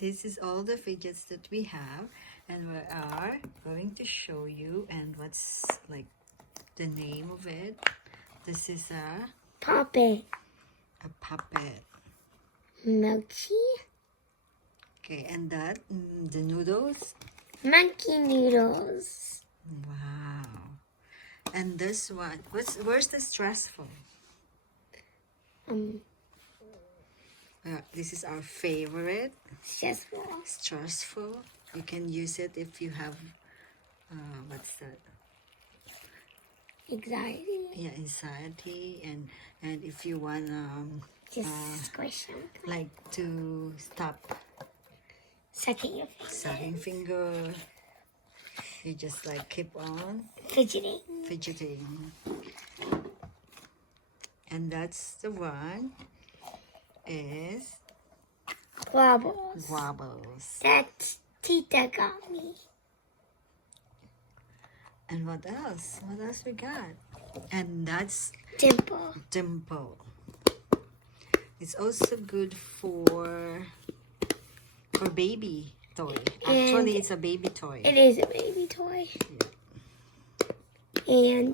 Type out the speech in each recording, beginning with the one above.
this is all the fidgets that we have, and we are going to show you and what's like the name of it. This is a puppet. Mochi. Okay, and that the noodles. Monkey noodles. Wow. And this one, where's the stressful? This is our favorite. Stressful. You can use it if you have, what's that? Anxiety. Yeah, anxiety, and if you want just squish them. Like to stop sucking your finger. Sucking finger. You just like keep on fidgeting. And that's the one is Wobbles. That Tita got me. And what else? What else we got? And that's Dimple. It's also good for baby toy. Actually, it's a baby toy. It is a baby toy. Yeah.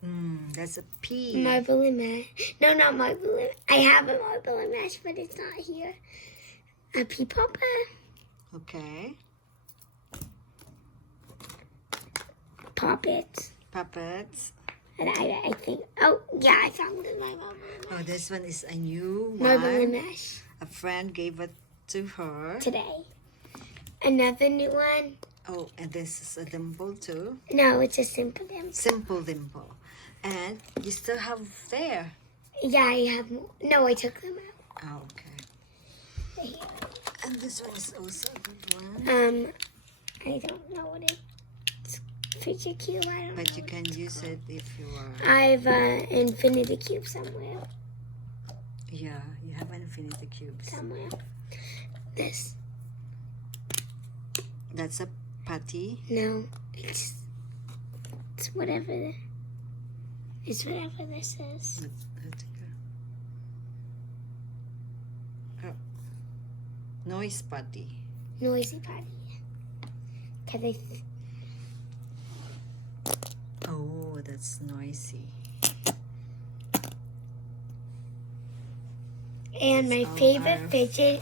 And that's a pea. Marble and mash. No, not marble and I have a marble and mash, but it's not here. A pea popper. Okay. Puppets. And I think, oh, yeah, I found it. My marble and mash. Oh, this one is a new one. Marble and mash. A friend gave it to her. Today. Another new one. Oh, and this is a dimple too. No, it's a simple dimple. Simple dimple. And you still have there. Yeah, I have more. No, I took them out. Oh, okay. Here. And this one is also a good one. I don't know what it's. Fidget cube, I don't know. But you can use it if you are. I have an infinity cube somewhere. Yeah, you have an infinity cube. Somewhere. This. That's a patty? No, it's whatever. It's whatever this is. Let's go. Oh. Noise patty. Noisy patty. Oh, that's noisy. And my favorite fidget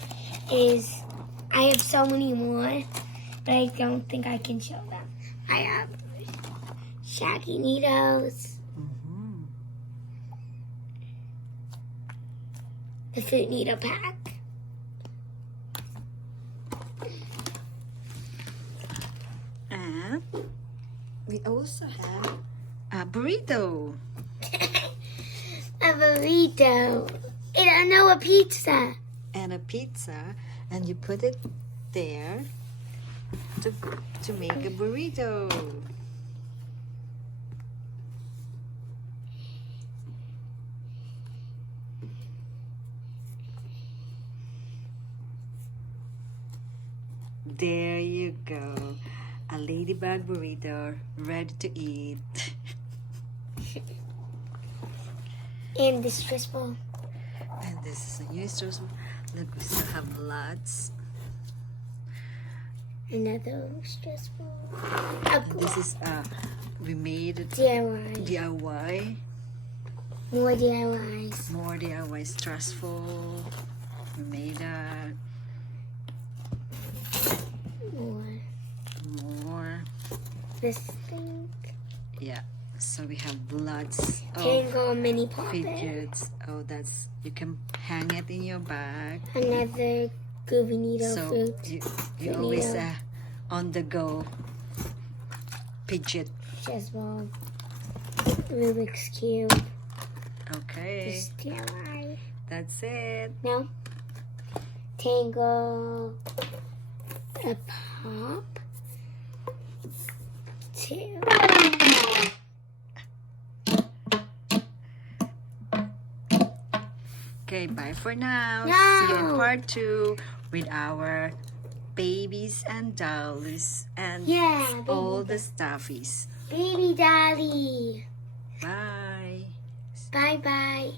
is, I have so many more, but I don't think I can show them. I have Shaggy Needles, the Fruit Needle Pack, and we also have a burrito. a burrito, and a pizza. And a pizza, and you put it there to make a burrito. There you go. A ladybug burrito ready to eat. And the stress ball. And this is a new stress ball. Look, we still have lots. Another stress ball. And this is we made it DIY. More DIYs. More DIY stressful. We made that. More. This thing. Yeah. So we have lots of Tangle mini puppet. fidgets. Oh, that's, you can hang it in your bag. Another Groovy Needle So fruit. you always on the go fidget. Chess ball. Rubik's Cube. Okay. Just DIY. That's it. No. Tangle. A pop. 2. Okay, bye for now. No. See you in part 2 with our babies and dolls and all the stuffies. Baby Dolly. Bye. Bye-bye.